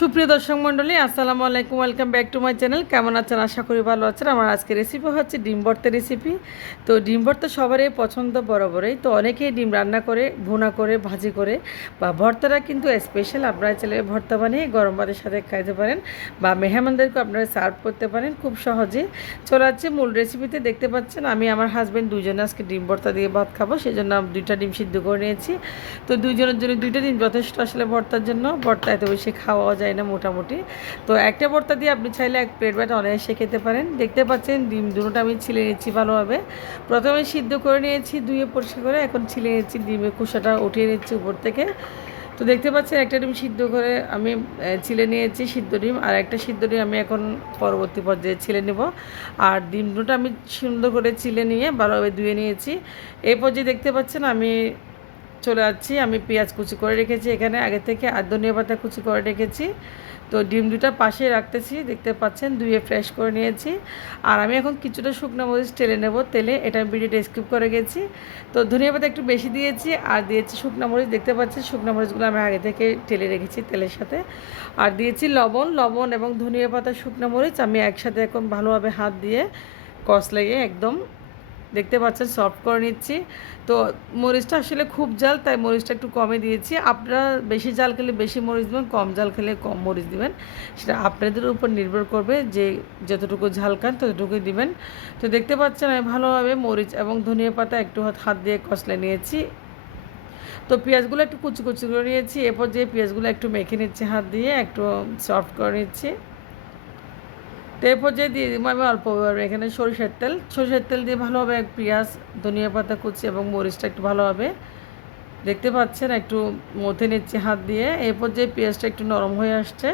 সুপ্রিয় দর্শক মণ্ডলী, আসসালামু আলাইকুম। Welcome back to my channel. কেমন আছেন? আশা করি ভালো আছেন। আমার আজকে রেসিপি হচ্ছে ডিম ভর্তা রেসিপি। তো ডিম ভর্তা সবারই পছন্দ বরাবরই। তো অনেকেই ডিম রান্না করে, ভুনা করে, ভাজি করে বা ভর্তাটা কিন্তু স্পেশাল। আপনারা চাইলে ভর্তা বানিয়ে গরম ভাতের সাথে খাইতে পারেন বা মেহমানদেরকে আপনারা সার্ভ করতে পারেন খুব সহজে। চলে যাচ্ছে মূল রেসিপিতে। দেখতে পাচ্ছেন আমি আমার হাজব্যান্ড দুজনে আজকে ডিম ভর্তা দিয়ে ভাত খাবো, সেই জন্য আমি 2টা ডিম সিদ্ধ করে নিয়েছি। তো দুজনের জন্য 2টা ডিম যথেষ্ট আসলে ভর্তার জন্য। ভর্তা এত বেশি খাওয়া যায় না মোটামুটি। তো একটা ভর্তা দিয়ে আপনি চাইলে এক প্লেট ভাত অনায়াসে খেতে পারেন। দেখতে পাচ্ছেন ডিম দুটোটা আমি ছিলে নিচ্ছি ভালোভাবে। প্রথমে সিদ্ধ করে নিয়েছি, ধুয়ে পরিষ্কার করে এখন ছিলে নিচ্ছি, ডিমের খোসাটা উঠিয়ে নিচ্ছি উপর থেকে। তো দেখতে পাচ্ছেন একটা ডিম সিদ্ধ করে আমি ছিলে নিয়েছি সিদ্ধ ডিম, আর একটা সিদ্ধ ডিম আমি এখন পরবর্তী পর্যায়ে ছিলে নেব। আর ডিম দুটো আমি সুন্দর করে ছিলে নিয়ে ভালোভাবে ধুয়ে নিয়েছি। এই পর্যায়ে দেখতে পাচ্ছেন আমি চলে যাচ্ছি, আমি পেঁয়াজ কুচি করে রেখেছি এখানে আগে থেকে, আর ধনিয়া পাতা কুচি করে রেখেছি। তো ডিম দুটা পাশে রাখতেছি, দেখতে পাচ্ছেন ধুয়ে ফ্রেশ করে নিয়েছি। আর আমি এখন কিছুটা শুকনো মরিচ টেলে নেব তেলে, এটা আমি ভিডিওটা স্কিপ করে গেছি। তো ধনিয়া পাতা একটু বেশি দিয়েছি আর দিয়েছি শুকনো মরিচ। দেখতে পাচ্ছেন শুকনো মরিচগুলো আমি আগে থেকে টেলে রেখেছি তেলের সাথে। আর দিয়েছি লবণ এবং ধনিয়া পাতা শুকনো মরিচ আমি একসাথে এখন ভালোভাবে হাত দিয়ে কষলে একদম দেখতে পাচ্ছেন সফট করে নিচ্ছি। তো মরিচটা আসলে খুব জাল, তাই মরিচটা একটু কমে দিয়েছি। আপনারা বেশি জাল খেলে বেশি মরিচ দেবেন, কম জাল খেলে কম মরিচ দিবেন, সেটা আপনাদের উপর নির্ভর করবে যে যতটুকু ঝাল খান ততটুকুই দিবেন। তো দেখতে পাচ্ছেন আমি ভালোভাবে মরিচ এবং ধনিয়া পাতা একটু হাত দিয়ে কষলে নিয়েছি। তো পেঁয়াজগুলো একটু কুচি কুচি করে নিয়েছি। এরপর যে পেঁয়াজগুলো একটু মেখে নিচ্ছি হাত দিয়ে, একটু সফট করে নিচ্ছি। তো এরপর যে দিয়ে দিব আমি অল্প এখানে সরিষার তেল দিয়ে ভালোভাবে পেঁয়াজ, ধনিয়া পাতা কুচি এবং মরিচটা একটু ভালোভাবে দেখতে পাচ্ছেন একটু মথে নিচ্ছি হাত দিয়ে। এরপর যে পেঁয়াজটা একটু নরম হয়ে আসছে,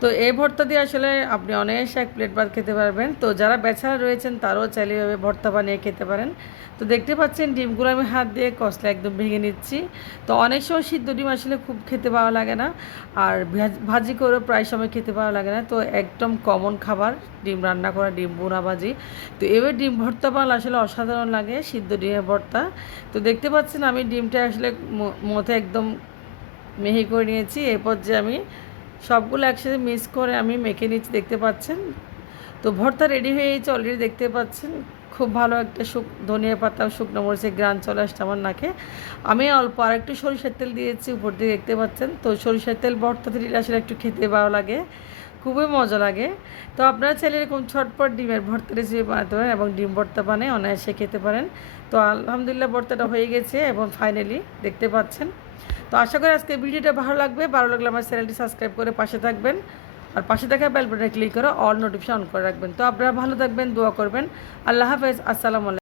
তো এই ভর্তা দিয়ে আসলে আপনি অনায়াসে এক প্লেট ভাত খেতে পারবেন। তো যারা ব্যাচেলার রয়েছেন তারাও চাইলে এভাবে ভর্তা বানিয়ে খেতে পারেন। তো দেখতে পাচ্ছেন ডিমগুলো আমি হাত দিয়ে কষলে একদম ভেঙে নিচ্ছি। তো অনেক সময় সিদ্ধ ডিম আসলে খুব খেতে ভালো লাগে না, আর ভাজি করেও প্রায় সময় খেতে ভালো লাগে না। তো একদম কমন খাবার ডিম রান্না করা, ডিম বোনা ভাজি। তো এবার ডিম ভর্তা বানালে আসলে অসাধারণ লাগে, সিদ্ধ ডিমের ভর্তা। তো দেখতে পাচ্ছেন আমি ডিমটা আসলে মধ্যে একদম মিহি করে নিয়েছি। এরপর যে আমি সবগুলো একসাথে মিক্স করে আমি মেখে নিচ্ছি, দেখতে পাচ্ছেন। তো ভর্তা রেডি হয়ে গেছে অলরেডি, দেখতে পাচ্ছেন খুব ভালো একটা ধনিয়া পাতা শুকনো মরিচের গ্রান চলে আসছে আমার নাকে। আমি অল্প আর একটু সরিষার তেল দিয়েছি উপর দিয়ে, দেখতে পাচ্ছেন। তো সরিষার তেল ভর্তাতে দিলে আসলে একটু খেতে ভালো লাগে, খুবই মজা লাগে। তো আপনারা চাইলে এরকম ছটপট ডিমের ভর্তা রেসিপি বানাতে পারেন এবং ডিম ভর্তা বানিয়ে অনায়াসে খেতে পারেন। তো আলহামদুলিল্লাহ ভর্তাটা হয়ে গেছে এবং ফাইনালি দেখতে পাচ্ছেন। তো আশা করি আজকে ভিডিওটা ভালো লাগবে। ভালো লাগলে আমার চ্যানেলটি সাবস্ক্রাইব করে পাশে থাকবেন, আর পাশে থাকা বেল বাটনে ক্লিক করে অল নোটিফিকেশন অন করে রাখবেন। তো আপনারা ভালো থাকবেন, দোয়া করবেন। আল্লাহ হাফেজ, আসসালামু আলাইকুম।